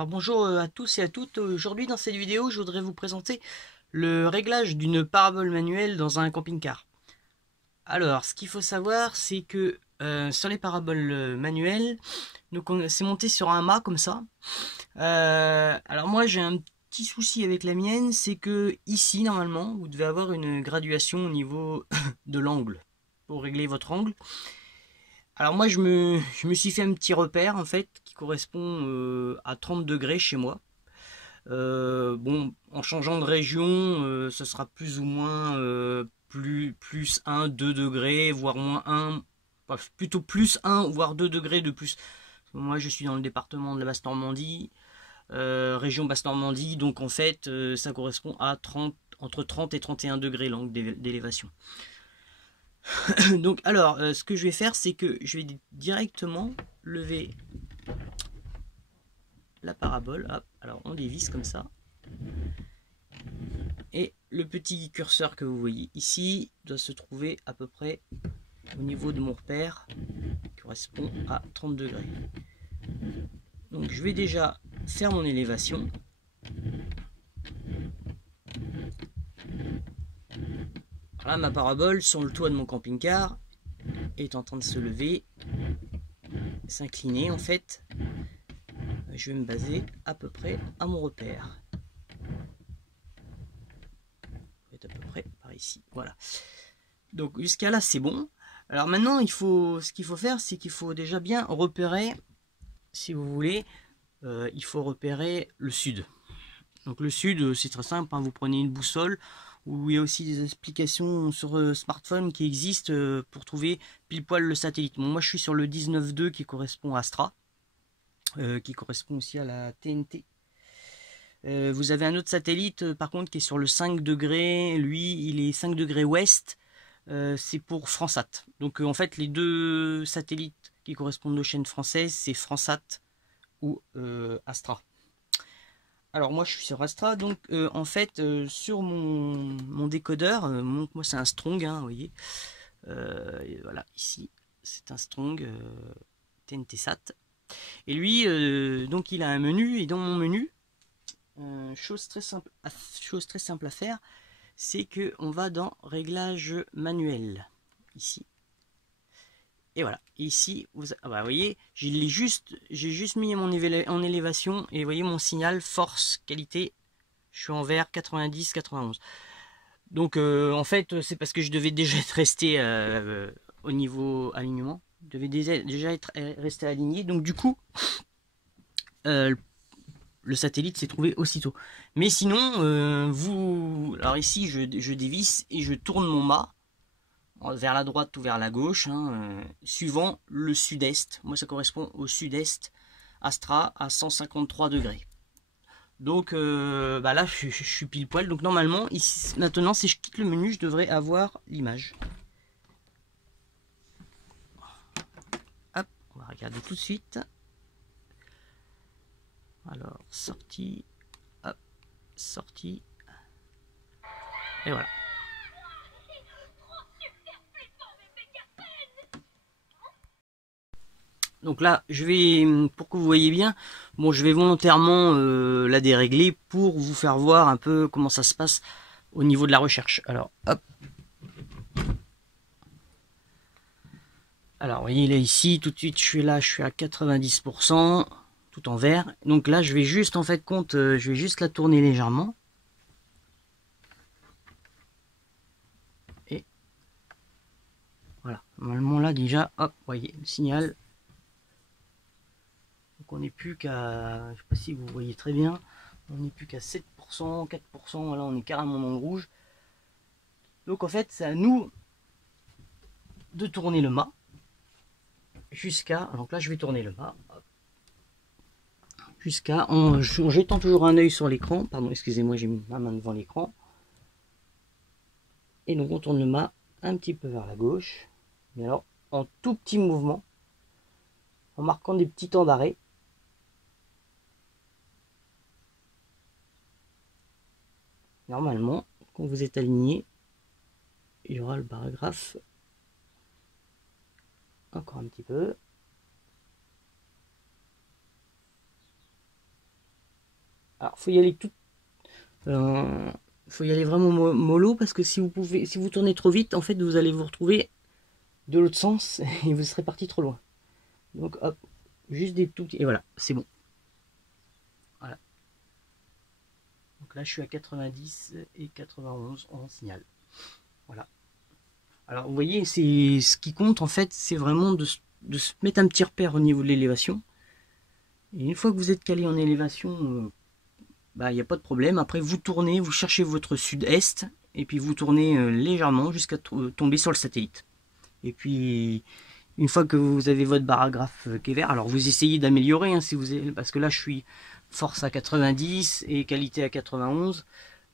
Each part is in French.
Alors bonjour à tous et à toutes. Aujourd'hui dans cette vidéo je voudrais vous présenter le réglage d'une parabole manuelle dans un camping-car. Alors ce qu'il faut savoir c'est que sur les paraboles manuelles, c'est monté sur un mât comme ça. Alors moi j'ai un petit souci avec la mienne, c'est que ici normalement vous devez avoir une graduation au niveau de l'angle pour régler votre angle. Alors moi je me suis fait un petit repère en fait qui correspond à 30 degrés chez moi. Bon, en changeant de région, ce sera plus ou moins plus 1, 2 degrés, voire moins 1, enfin, plutôt plus 1, voire 2 degrés de plus. Moi, je suis dans le département de la Basse-Normandie, région Basse-Normandie, donc en fait, ça correspond à 30, entre 30 et 31 degrés l'angle d'élévation. Donc, alors, ce que je vais faire, c'est que je vais directement lever la parabole. Hop, alors on dévisse comme ça. Et le petit curseur que vous voyez ici doit se trouver à peu près au niveau de mon repère qui correspond à 30 degrés. Donc je vais déjà faire mon élévation. Là ma parabole sur le toit de mon camping-car est en train de se lever, s'incliner en fait. Je vais me baser à peu près à mon repère. À peu près par ici, voilà. Donc jusqu'à là c'est bon. Alors maintenant ce qu'il faut faire, c'est qu'il faut déjà bien repérer, si vous voulez, il faut repérer le sud. Donc le sud, c'est très simple, hein, vous prenez une boussole, où il y a aussi des applications sur smartphone qui existent pour trouver pile poil le satellite. Bon, moi je suis sur le 19.2 qui correspond à Astra, qui correspond aussi à la TNT. Vous avez un autre satellite par contre qui est sur le 5 degrés, lui il est 5 degrés ouest, c'est pour Fransat. Donc en fait les deux satellites qui correspondent aux chaînes françaises, c'est Fransat ou Astra. Alors moi je suis sur Astra, donc en fait sur mon décodeur, moi c'est un Strong, hein, vous voyez, voilà ici c'est un Strong TNT-SAT, et lui donc il a un menu, et dans mon menu, chose très simple à faire, c'est que on va dans réglages manuels, ici. Et voilà, ici, vous voyez, j'ai juste mis en élévation, et vous voyez mon signal force qualité, je suis en vert 90, 91. Donc en fait, c'est parce que je devais déjà être resté au niveau alignement, je devais déjà être resté aligné, donc du coup, le satellite s'est trouvé aussitôt. Mais sinon, alors ici, je dévisse et je tourne mon mât vers la droite ou vers la gauche, hein, suivant le sud-est. Moi, ça correspond au sud-est, Astra, à 153 degrés. Donc là, je suis pile poil. Donc normalement, ici, maintenant, si je quitte le menu, je devrais avoir l'image. Hop, on va regarder tout de suite. Alors, sortie, hop, sortie. Et voilà. Donc là, je vais, pour que vous voyez bien, bon, je vais volontairement la dérégler pour vous faire voir un peu comment ça se passe au niveau de la recherche. Alors, hop. Alors, vous voyez, là, ici, tout de suite, je suis à 90%, tout en vert. Donc là, je vais juste, en fait, je vais juste la tourner légèrement. Et voilà. Normalement, là, déjà, hop, vous voyez, le signal. Donc on n'est plus qu'à, je ne sais pas si vous voyez très bien, on n'est plus qu'à 7%, 4%, voilà, on est carrément dans le rouge. Donc en fait, c'est à nous de tourner le mât jusqu'à, donc là je vais tourner le mât, jusqu'à, en jetant toujours un œil sur l'écran, pardon, excusez-moi, j'ai mis ma main devant l'écran, et donc on tourne le mât un petit peu vers la gauche, mais alors en tout petit mouvement, en marquant des petits temps d'arrêt. Normalement, quand vous êtes aligné, il y aura le paragraphe. Encore un petit peu. Alors faut y aller faut y aller vraiment mollo, parce que si vous tournez trop vite, en fait vous allez vous retrouver de l'autre sens et vous serez parti trop loin. Donc hop, juste des tout petits, et voilà, c'est bon. Voilà. Donc là je suis à 90 et 91 en signal. Voilà. Alors vous voyez, c'est ce qui compte en fait, c'est vraiment de se mettre un petit repère au niveau de l'élévation. Et une fois que vous êtes calé en élévation, bah il n'y a pas de problème. Après vous tournez, vous cherchez votre sud-est, et puis vous tournez légèrement jusqu'à tomber sur le satellite. Et puis une fois que vous avez votre baragraphe qui est vert, alors vous essayez d'améliorer, hein, si vous avez, parce que là je suis force à 90 et qualité à 91.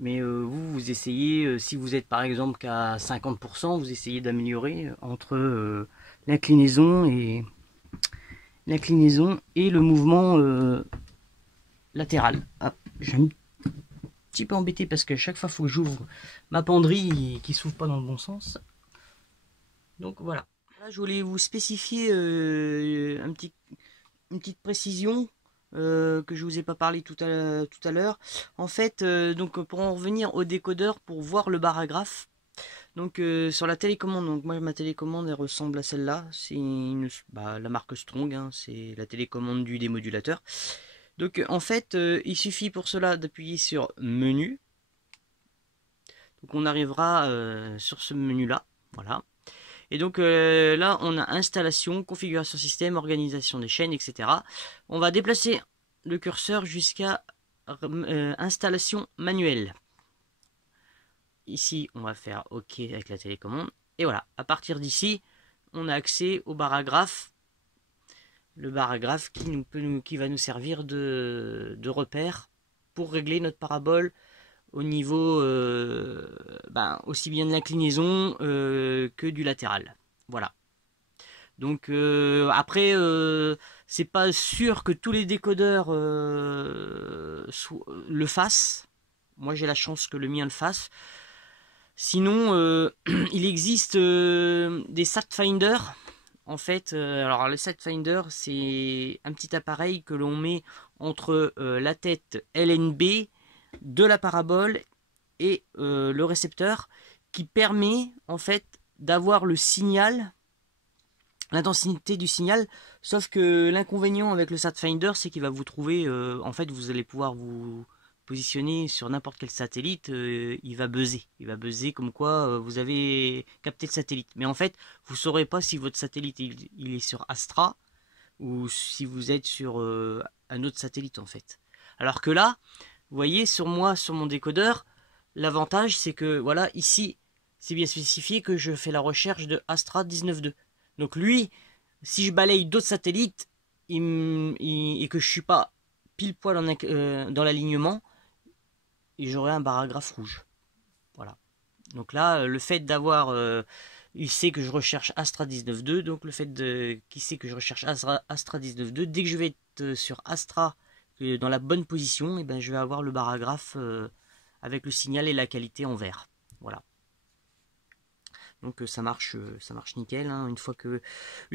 Mais vous essayez, si vous êtes par exemple qu'à 50%, vous essayez d'améliorer entre l'inclinaison et le mouvement latéral. Hop, je suis un petit peu embêté parce que chaque fois il faut que j'ouvre ma penderie qui s'ouvre pas dans le bon sens. Donc voilà. Là, je voulais vous spécifier une petite précision que je vous ai pas parlé tout à l'heure. En fait, donc pour en revenir au décodeur, pour voir le baragraphe, donc sur la télécommande, donc moi ma télécommande elle ressemble à celle-là, c'est la marque Strong, hein, c'est la télécommande du démodulateur. Donc en fait, il suffit pour cela d'appuyer sur menu. Donc on arrivera sur ce menu-là, voilà. Et donc là, on a installation, configuration système, organisation des chaînes, etc. On va déplacer le curseur jusqu'à installation manuelle. Ici, on va faire OK avec la télécommande. Et voilà, à partir d'ici, on a accès au baragraphe. Le baragraphe qui va nous servir de repère pour régler notre parabole au niveau aussi bien de l'inclinaison que du latéral. Voilà. Donc après, c'est pas sûr que tous les décodeurs le fassent. Moi, j'ai la chance que le mien le fasse. Sinon, il existe des SatFinder. En fait, alors le SatFinder, c'est un petit appareil que l'on met entre la tête LNB de la parabole et le récepteur, qui permet en fait d'avoir le signal, l'intensité du signal. Sauf que l'inconvénient avec le SatFinder, c'est qu'il va vous trouver, en fait vous allez pouvoir vous positionner sur n'importe quel satellite, il va buzzer comme quoi vous avez capté le satellite. Mais en fait, vous saurez pas si votre satellite il est sur Astra ou si vous êtes sur un autre satellite en fait. Alors que là, vous voyez, sur mon décodeur, l'avantage c'est que voilà, ici, c'est bien spécifié que je fais la recherche de Astra 19.2. Donc lui, si je balaye d'autres satellites et que je suis pas pile poil dans l'alignement, j'aurai un baragraphe rouge. Voilà. Donc là, le fait d'avoir... il sait que je recherche Astra 19.2, donc le fait qu'il sait que je recherche Astra 19.2, dès que je vais être sur Astra dans la bonne position, et ben je vais avoir le baragraphe avec le signal et la qualité en vert. Voilà. Donc ça marche nickel, hein. Une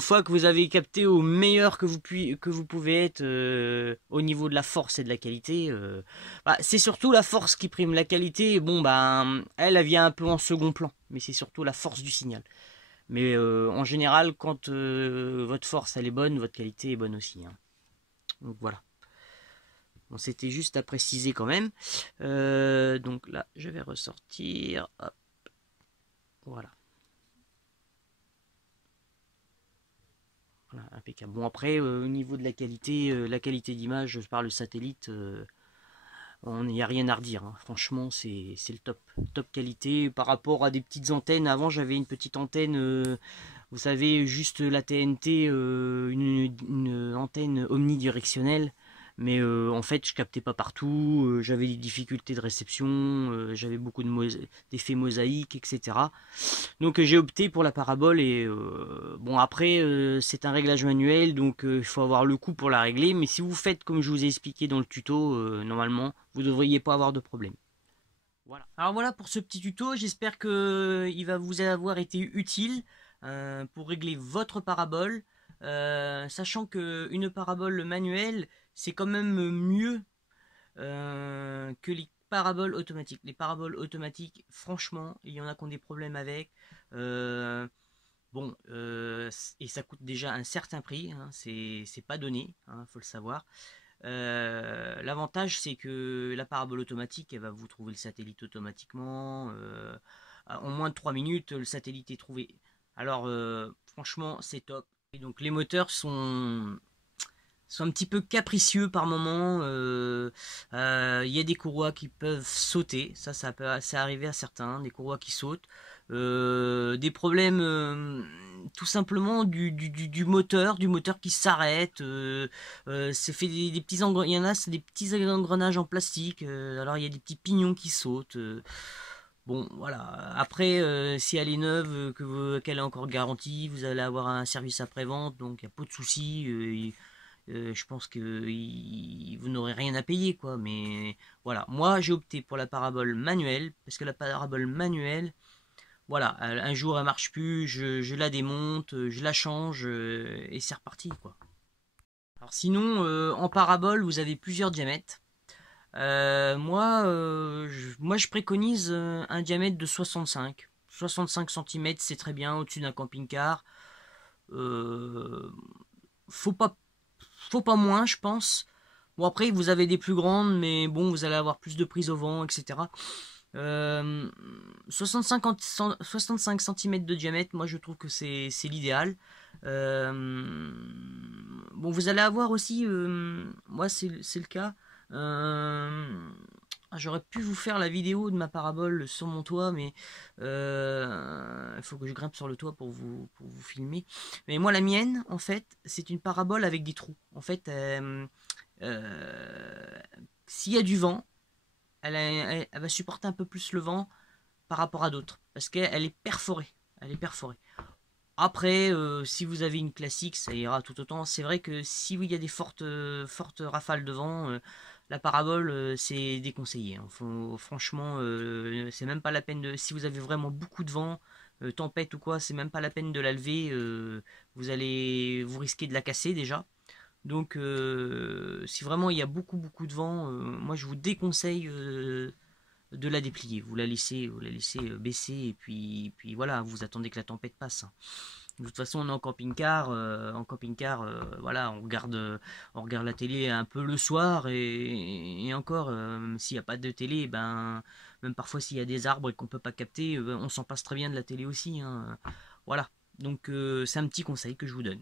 fois que vous avez capté au meilleur que vous pouvez être au niveau de la force et de la qualité, c'est surtout la force qui prime. La qualité, bon elle vient un peu en second plan, mais c'est surtout la force du signal. Mais en général, quand votre force elle est bonne, votre qualité est bonne aussi, hein. Donc voilà. Bon, c'était juste à préciser quand même. Donc là, je vais ressortir. Hop. Voilà. Voilà, impeccable. Bon après, au niveau de la qualité d'image par le satellite, il n'y a rien à redire, hein. Franchement, c'est le top. Top qualité par rapport à des petites antennes. Avant, j'avais une petite antenne, vous savez, juste la TNT, une antenne omnidirectionnelle. Mais en fait, je captais pas partout. J'avais des difficultés de réception. J'avais beaucoup d'effets mosaïques, etc. Donc j'ai opté pour la parabole et bon après c'est un réglage manuel, donc il faut avoir le coup pour la régler, mais si vous faites comme je vous ai expliqué dans le tuto, normalement vous devriez pas avoir de problème. Voilà. Alors voilà pour ce petit tuto, j'espère que il va vous avoir été utile pour régler votre parabole, sachant que une parabole manuelle c'est quand même mieux que les paraboles automatiques. Les paraboles automatiques, franchement, il y en a qui ont des problèmes avec. Euh, Bon, et ça coûte déjà un certain prix, hein, c'est pas donné, hein, faut le savoir. L'avantage, c'est que la parabole automatique, elle va vous trouver le satellite automatiquement. En moins de 3 minutes, le satellite est trouvé. Alors, franchement, c'est top. Et donc, les moteurs sont un petit peu capricieux par moment. Il y a des courroies qui peuvent sauter, ça peut c'est arrivé à certains, des courroies qui sautent. Des problèmes tout simplement du moteur, qui s'arrête. C'est fait des petits il y en a, c'est des petits engrenages en plastique. Alors il y a des petits pignons qui sautent. Bon, voilà. Après, si elle est neuve, qu'elle est encore garantie, vous allez avoir un service après-vente, donc il n'y a pas de souci. Je pense que vous n'aurez rien à payer, quoi. Mais voilà, moi j'ai opté pour la parabole manuelle, parce que la parabole manuelle, voilà, un jour elle marche plus, je la démonte, je la change, et c'est reparti, quoi. Alors sinon, en parabole, vous avez plusieurs diamètres. Moi, je préconise un diamètre de 65. 65 cm, c'est très bien, au-dessus d'un camping-car. Euh, faut pas Faut pas moins, je pense. Bon, après, vous avez des plus grandes, mais bon, vous allez avoir plus de prise au vent, etc. Euh, 65 cm de diamètre, moi je trouve que c'est l'idéal. Euh, bon, vous allez avoir aussi, moi c'est le cas. Euh, J'aurais pu vous faire la vidéo de ma parabole sur mon toit, mais il faut que je grimpe sur le toit pour vous filmer. Mais moi, la mienne, en fait, c'est une parabole avec des trous. En fait, euh, s'il y a du vent, elle va supporter un peu plus le vent par rapport à d'autres, parce qu'elle est perforée. Elle est perforée. Après, si vous avez une classique, ça ira tout autant. C'est vrai que si il y a des fortes rafales de vent, la parabole, c'est déconseillé, hein. Franchement, c'est même pas la peine de. Si vous avez vraiment beaucoup de vent, tempête ou quoi, c'est même pas la peine de la lever. Vous risquez de la casser déjà. Donc, si vraiment il y a beaucoup de vent, moi je vous déconseille de la déplier. Vous la laissez baisser et puis voilà, vous attendez que la tempête passe, hein. De toute façon, on est en camping-car, voilà, on regarde la télé un peu le soir et encore, s'il n'y a pas de télé, ben, même parfois s'il y a des arbres et qu'on peut pas capter, on s'en passe très bien de la télé aussi, hein. Voilà. Donc c'est un petit conseil que je vous donne.